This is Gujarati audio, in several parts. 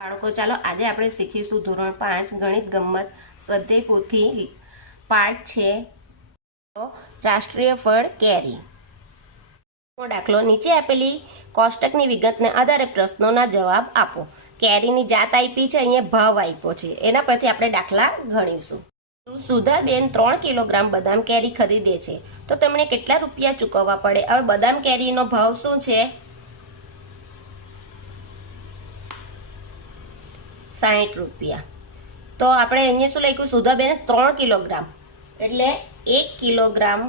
બાળકો ચાલો આજે આપણે શીખીશું ધોરણ 5 ગણિત ગમ્મત સ્વાધ્યાય પોથી પાઠ છે તો રાષ્ટ્રીય ફળ કેરી. દાખલો નીચે આપેલી કોષ્ટકની વિગતને આધારે પ્રશ્નોના જવાબ આપો. કેરીની જાત આપી છે, અહીંયા ભાવ આપ્યો છે, એના પરથી આપણે દાખલા ગણીશું. સુધાબેન 3 કિલોગ્રામ બદામ કેરી ખરીદે છે તો તેમણે કેટલા રૂપિયા ચૂકવવા પડે? હવે બદામ કેરીનો ભાવ શું છે? 60 રૂપિયા. તો આપણે અહીંયા શું લખ્યું? સુધાબેન 3 કિલોગ્રામ એટલે 1 કિલોગ્રામ,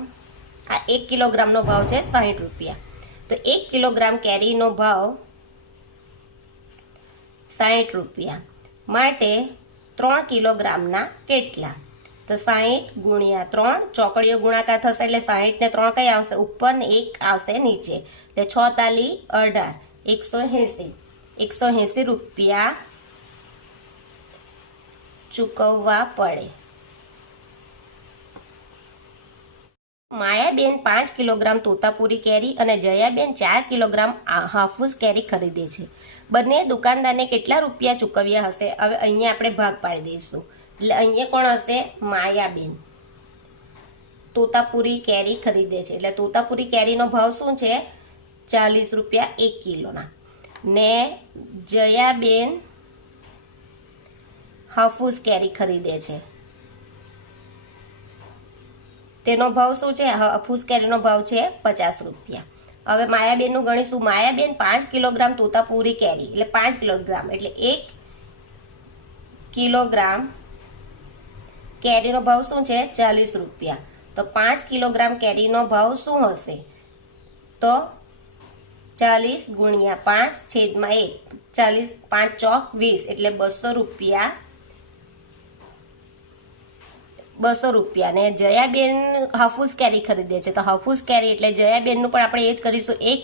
આ 1 કિલોગ્રામનો ભાવ છે 60 રૂપિયા. તો 1 કિલોગ્રામ કેરીનો ભાવ 60 રૂપિયા માટે 3 કિલોગ્રામના કેટલા? તો 60 ગુણ્યા 3, ચોકડીઓ ગુણાકાર થશે એટલે 60 ને 3 કઈ આવશે? ઉપર ને 1 આવશે નીચે, એટલે 6 તાલી 18, 180 રૂપિયા ચૂકવવા પડે. માયાબેન 5 કિલોગ્રામ તોતાપુરી કેરી અને જયાબેન 4 કિલોગ્રામ હાફૂસ કેરી ખરીદે છે. બંને દુકાનદારને કેટલા રૂપિયા ચૂકવ્યા હશે? હવે અહીંયા આપણે ભાગ પાડી દઈશું. એટલે અહીંયા કોણ હશે? માયાબેન તોતાપુરી કેરી ખરીદે છે એટલે તોતાપુરી કેરીનો ભાવ શું છે? 40 રૂપિયા 1 કિલોના. ને જયાબેન હાફૂસ કેરી ખરીદે છે, તેનો ભાવ શું છે? હાફૂસ કેરીનો ભાવ છે 50 રૂપિયા. હવે માયાબેનનું ગણીશું. માયાબેન 5 કિલોગ્રામ તોતાપુરી કેરી એટલે 5 કિલોગ્રામ એટલે 1 કિલોગ્રામ કેરીનો ભાવ શું છે? 40 રૂપિયા. તો 5 કિલોગ્રામ કેરીનો ભાવ શું હશે? તો 40 ગુણ્યા 5 છેદમાં 1, 40 5 ચોક 20 એટલે 200 રૂપિયા. 200 રૂપિયા. ને જયાબેન હાફૂસ કેરી ખરીદે છે તો હાફૂસ કેરી એટલે જયાબેનનું પણ આપણે એ જ કરીશું. 1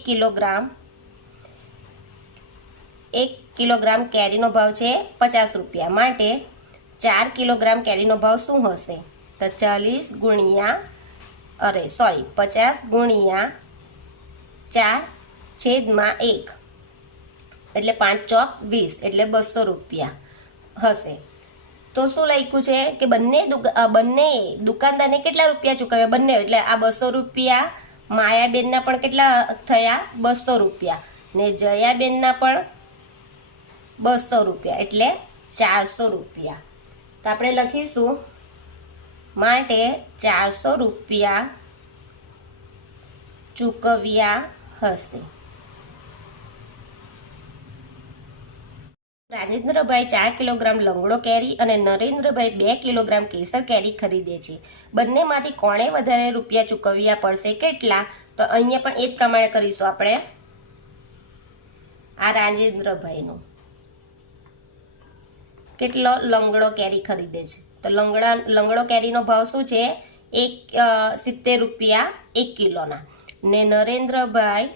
કિલોગ્રામ કેરીનો ભાવ છે 50 રૂપિયા માટે 4 કિલોગ્રામ કેરીનો ભાવ શું હશે? તો 50 ગુણ્યા 4 છેદમાં 1 એટલે 5 ચોક 20 એટલે 200 રૂપિયા હશે. તો શું લખ્યું છે કે બંને દુકાનદારને કેટલા રૂપિયા ચૂકવ્યા? બંને એટલે આ 200 રૂપિયા માયાબેનના પણ કેટલા થયા? 200 રૂપિયા. ને જયાબેનના પણ 200 રૂપિયા એટલે 400 રૂપિયા. તો આપણે લખીશું માટે 400 રૂપિયા ચૂકવ્યા હશે. રાજેન્દ્રભાઈ 4 કિલોગ્રામ લંગડો કેરી અને નરેન્દ્રભાઈ 2 કિલોગ્રામ કેસર કેરી ખરીદે છે. બંનેમાંથી કોણે વધારે રૂપિયા ચૂકવ્યા પડશે? કેટલા? તો અહીંયા પણ એ જ પ્રમાણે કરીશું આપણે. આ રાજેન્દ્રભાઈનું કેટલો લંગડો કેરી ખરીદે છે તો લંગડો કેરીનો ભાવ શું છે? 70 રૂપિયા 1 કિલોના. ને નરેન્દ્રભાઈ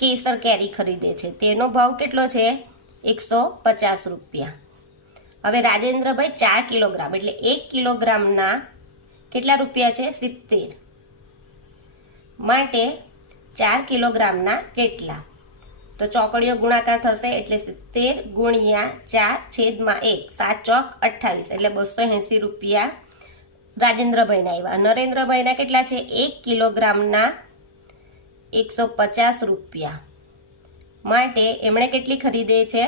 કેસર કેરી ખરીદે છે, તેનો ભાવ કેટલો છે? 150 રૂપિયા. હવે રાજેન્દ્રભાઈ 4 કિલોગ્રામ એટલે 1 કિલોગ્રામના કેટલા રૂપિયા છે? 70 માટે 4 કિલોગ્રામના કેટલા? તો ચોકડીઓ ગુણાકાર થશે એટલે 70 ગુણ્યા 4 છેદમાં 1, 7 ચોક 28 એટલે 280 રૂપિયા રાજેન્દ્રભાઈના આવ્યા. નરેન્દ્રભાઈના કેટલા છે? 1 કિલોગ્રામના 150 રૂપિયા માટે એમણે કેટલી ખરીદે છે?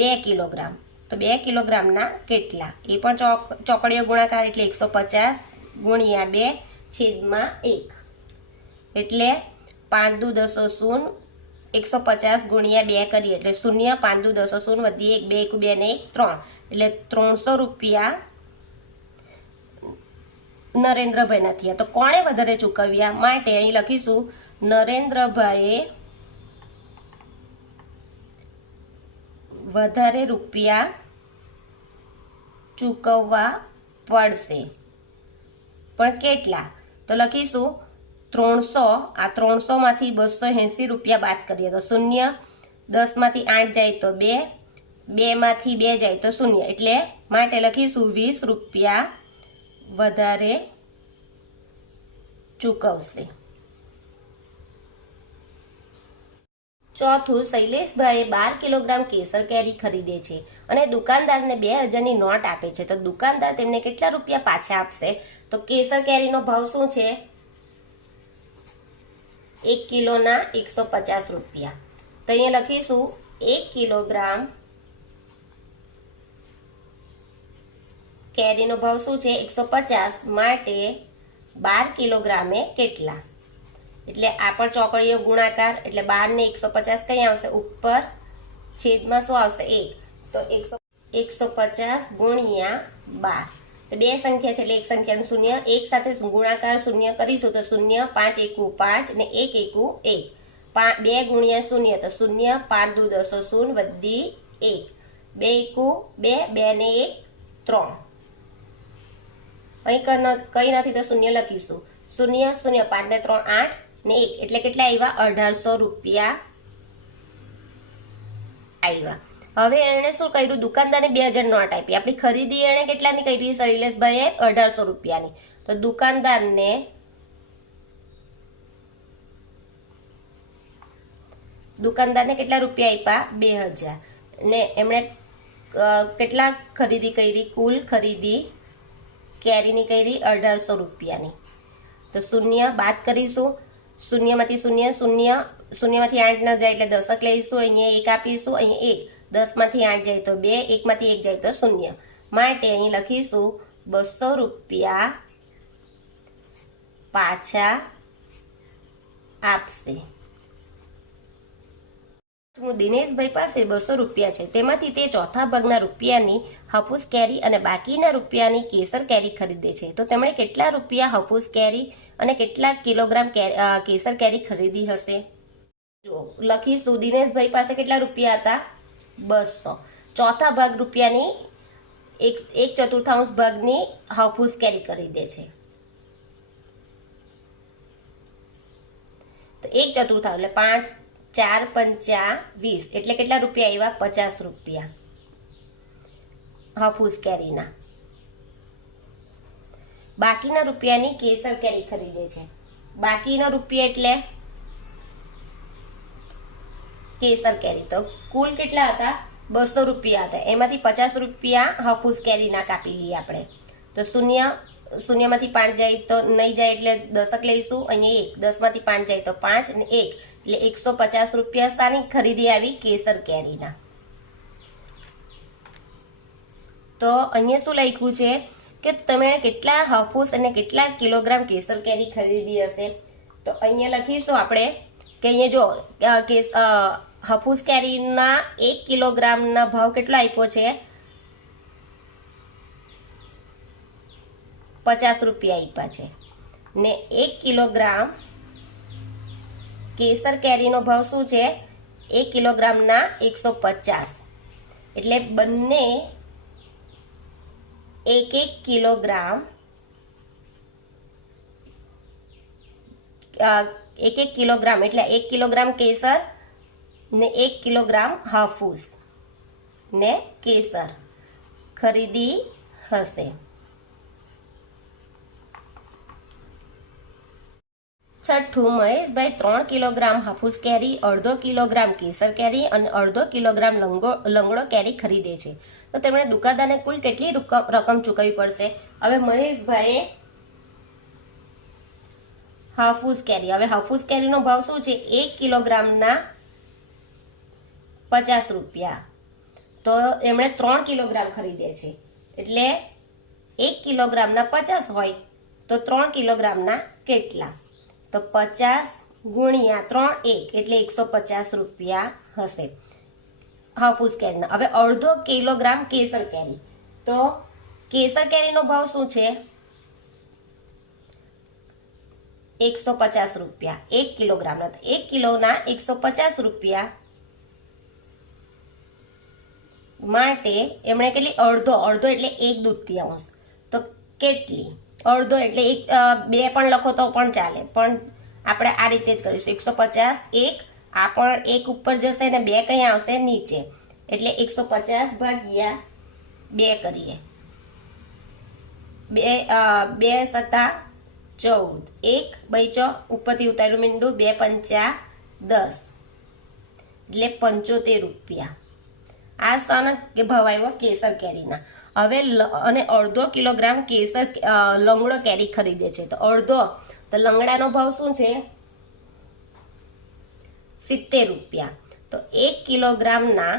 2 કિલોગ્રામ. તો 2 કિલોગ્રામના કેટલા? એ પણ ચોકડીઓ ગુણાકાર એટલે 150 ગુણ્યા 2 છેદમાં 1 એટલે 5 દુ 10 શૂન્ય, 150 ગુણ્યા 2 કરીએ એટલે 0, 5 દુ 10 શૂન્ય, વધી 1, 2 ને 1 3 એટલે 300 રૂપિયા નરેન્દ્રભાઈના થયા. તો કોણે વધારે ચૂકવ્યા? માટે અહીં લખીશું નરેન્દ્રભાઈએ વધારે રૂપિયા ચૂકવવા પડશે. પણ કેટલા? તો લખીશું 300. આ 300 માંથી 280 રૂપિયા બાદ કરીએ તો 0, 10 માંથી 8 જાય તો 2, 2 માંથી 2 જાય તો 0 એટલે માટે લખીશું 20 રૂપિયા વધારે ચૂકવશે. ચોથું, શૈલેષભાઈએ 12 કિલોગ્રામ કેસર કેરી ખરીદે છે અને દુકાનદારને 2000ની નોટ આપે છે, તો દુકાનદાર તેમને કેટલા રૂપિયા પાછા આપશે? તો કેસર કેરીનો ભાવ શું છે? 1 કિલોના 150 રૂપિયા. તો અહીંયા લખીશું 1 કિલોગ્રામ કેરીનો ભાવ શું છે? 150, માટે 12 કિલોગ્રામે કેટલા? એટલે આ પણ ચોકડીઓ ગુણાકાર, એટલે 12 ને 150 કઈ આવશે? ઉપર, છેદમાં શું આવશે? 1. તો 150 ગુણ્યા 12. તો બે સંખ્યા છે એટલે એક સંખ્યાનું શૂન્ય, એક સાથે ગુણાકાર શૂન્ય કરીશું તો શૂન્ય, 5 એકુ 5 ને 1 એકુ 1. 2 ગુણ્યા શૂન્ય તો શૂન્ય, 5 દુ 10 શૂન્ય, વધી 1. 2 એકુ 2, 2 ને 1 3. અહીં કઈ નથી તો શૂન્ય લખીશું. શૂન્ય શૂન્ય, 5 ને 3 8 ને 1, એટલે કેટલા આવ્યા? 1800 રૂપિયા આવ્યા. હવે એણે શું કર્યું? દુકાનદારને 2000 નોટ આપી. આપણી ખરીદી એણે કેટલાની કરી? શૈલેષભાઈએ 1800 રૂપિયાની. તો દુકાનદારને કેટલા રૂપિયા આપ્યા? 2000. ને એમણે કેટલા ખરીદી કરી? કુલ ખરીદી કેરીની કરી 1800 રૂપિયાની. તો શૂન્ય બાદ કરીશું. શૂન્યમાંથી શૂન્ય, શૂન્યમાંથી 8 ન જાય એટલે દશક લઈશું. અહીંયા 1 આપીશું, અહીંયા 1. 10 માંથી 8 જાય તો 2, 1 માંથી 1 જાય તો 0. માટે અહીં લખીશું 200 રૂપિયા પાછા આપશે. દિનેશભાઈ પાસે 200 રૂપિયા છે, તેમાંથી તે ચોથા ભાગના રૂપિયાની હાફૂસ કેરી અને બાકીના રૂપિયાની કેસર કેરી ખરીદે છે, તો તેમણે કેટલા રૂપિયા હાફૂસ કેરી અને કેટલા કિલોગ્રામ કેસર કેરી ખરીદી હશે? જો લખીશું, દિનેશભાઈ પાસે કેટલા રૂપિયા હતા? 200. ચોથા ભાગ રૂપિયાની 1/4 ભાગની હાફૂસ કેરી ખરીદે છે. તો 1/4 એટલે 5 4 5 20, એટલે કેટલા રૂપિયા આવ્યા? 50 રૂપિયા હાફૂસ કેરીના. બાકીના રૂપિયાની કેસર કેરી ખરીદે છે. બાકીના રૂપિયા એટલે કેસર કેરી. તો કુલ કેટલા હતા? 200 રૂપિયા હતા. એમાંથી 50 રૂપિયા હાફૂસ કેરીના કાપી લઈએ આપણે. તો શૂન્યમાંથી 5 જાય તો નહીં જાય એટલે દશક લઈશું. અહીંયા 1, 10 માંથી 5 જાય તો 5 ને 1, એટલે 150 રૂપિયા સાની ખરીદી આવી? કેસર કેરીના. તો અહીંયા શું લખ્યું છે કે તમે કેટલા હાફૂસ અને કેટલા કિલોગ્રામ કેસર કેરી ખરીદી હશે? તો અહીંયા લખીશું આપણે કે અહીંયા જો હાફૂસ કેરીના 1 કિલોગ્રામના ભાવ કેટલો આપ્યો છે? 50 રૂપિયા આપ્યા છે. ને 1 કિલોગ્રામ કેસર કેરીનો ભાવ શું છે? 1 કિલોગ્રામના 150. એટલે બંને 1 કિલોગ્રામ 1 કિલોગ્રામ એટલે 1 કિલોગ્રામ કેસર ને 1 કિલોગ્રામ હાફૂસ ને કેસર ખરીદી હશે. છઠ્ઠું, મહેશભાઈ 3 કિલોગ્રામ હાફૂસ કેરી, 1/2 કિલોગ્રામ કેસર કેરી અને 1/2 કિલોગ્રામ લંગડો કેરી ખરીદે છે, તો તેમણે દુકાનદારને કુલ કેટલી રકમ ચૂકવવી પડશે? હવે મહેશભાઈએ હાફૂસ કેરી, હવે હાફૂસ કેરીનો ભાવ શું છે? 1 કિલોગ્રામના 50 રૂપિયા. તો એમણે 3 કિલોગ્રામ ખરીદે છે, એટલે 1 કિલોગ્રામના 50 હોય તો 3 કિલોગ્રામના કેટલા? તો 50 ગુણ્યા 3, 1, એટલે 150 રૂપિયા હશે હાફૂસ કેરીના. હવે 1/2 કિલોગ્રામ કેસર કેરી, તો કેસર કેરીનો ભાવ શું છે? 150 રૂપિયા 1 કિલોગ્રામના. 1 કિલોના 150 રૂપિયા માટે એમણે કેટલી? અડધો એટલે 1/2. તો કેટલી? અડધો એટલે 2 પણ લખો તો પણ ચાલે, પણ આપણે આ રીતે જ કરીશું. 150, 1 આ પણ 1 ઉપર જશે ને 2 કઈ આવશે? નીચે. એટલે 150 ભાગ્યા 2 કરીએ. 2 સત્તા 14, 1 બચ્યો ઉપરથી ઉતાર્યું મીંડું, 2 પંચા 10. એટલે 75 રૂપિયા. આ શાના ભાવ આવ્યો? કેસર કેરીના. હવે અને અડધો કિલોગ્રામ કેસર લંગડો કેરી ખરીદે છે, તો અડધો, તો લંગડાનો ભાવ શું છે? 70 રૂપિયા. તો 1 કિલોગ્રામના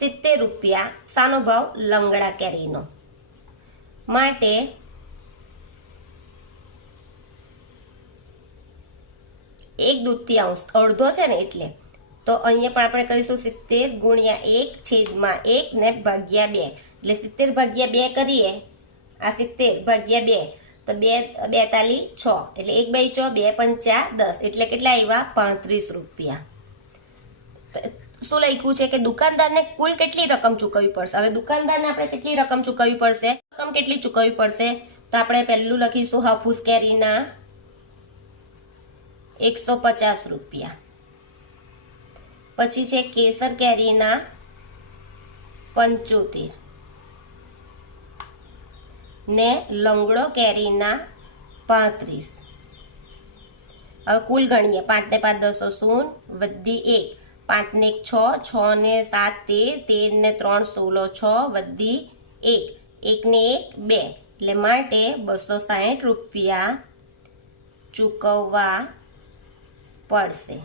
70 રૂપિયા શાનો ભાવ? લંગડા કેરીનો. માટે 1/2, અડધો છે ને એટલે, તો અહીંયા પણ આપણે કહીશું 70 ગુણ્યા 1/1 ને ભાગ્યા 2, એટલે 70 ભાગ્યા 2 કરીએ, આ 70 ભાગ્યા 2, તો 2 42 6, એટલે 1/4, 2 5 10, એટલે કેટલા આવ્યા? 35 રૂપિયા. શું લખ્યું છે કે દુકાનદારને કુલ કેટલી રકમ ચૂકવવી પડશે? હવે દુકાનદારને આપણે કેટલી રકમ ચૂકવવી પડશે? રકમ કેટલી ચૂકવવી પડશે? તો આપણે પહેલું લખીશું હાફૂસ કેરીના 150 રૂપિયા. પછી છે કેસર કેરીના 75 ને લંગડો કેરીના 35. હવે કુલ ગણીએ. 5 ને 5 10 0, વધી 1, 5 ને 1 6, 6 ને 7 13, 13 ને 3 16, 6 વધી 1, 1 ને 1 2, એટલે માટે 260 રૂપિયા ચૂકવવા પડશે.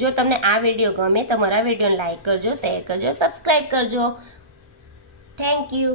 જો તમને આ વિડીયો ગમે તો મારા વિડીયોને લાઈક કરજો, શેર કરજો, સબસ્ક્રાઈબ કરજો. Thank you.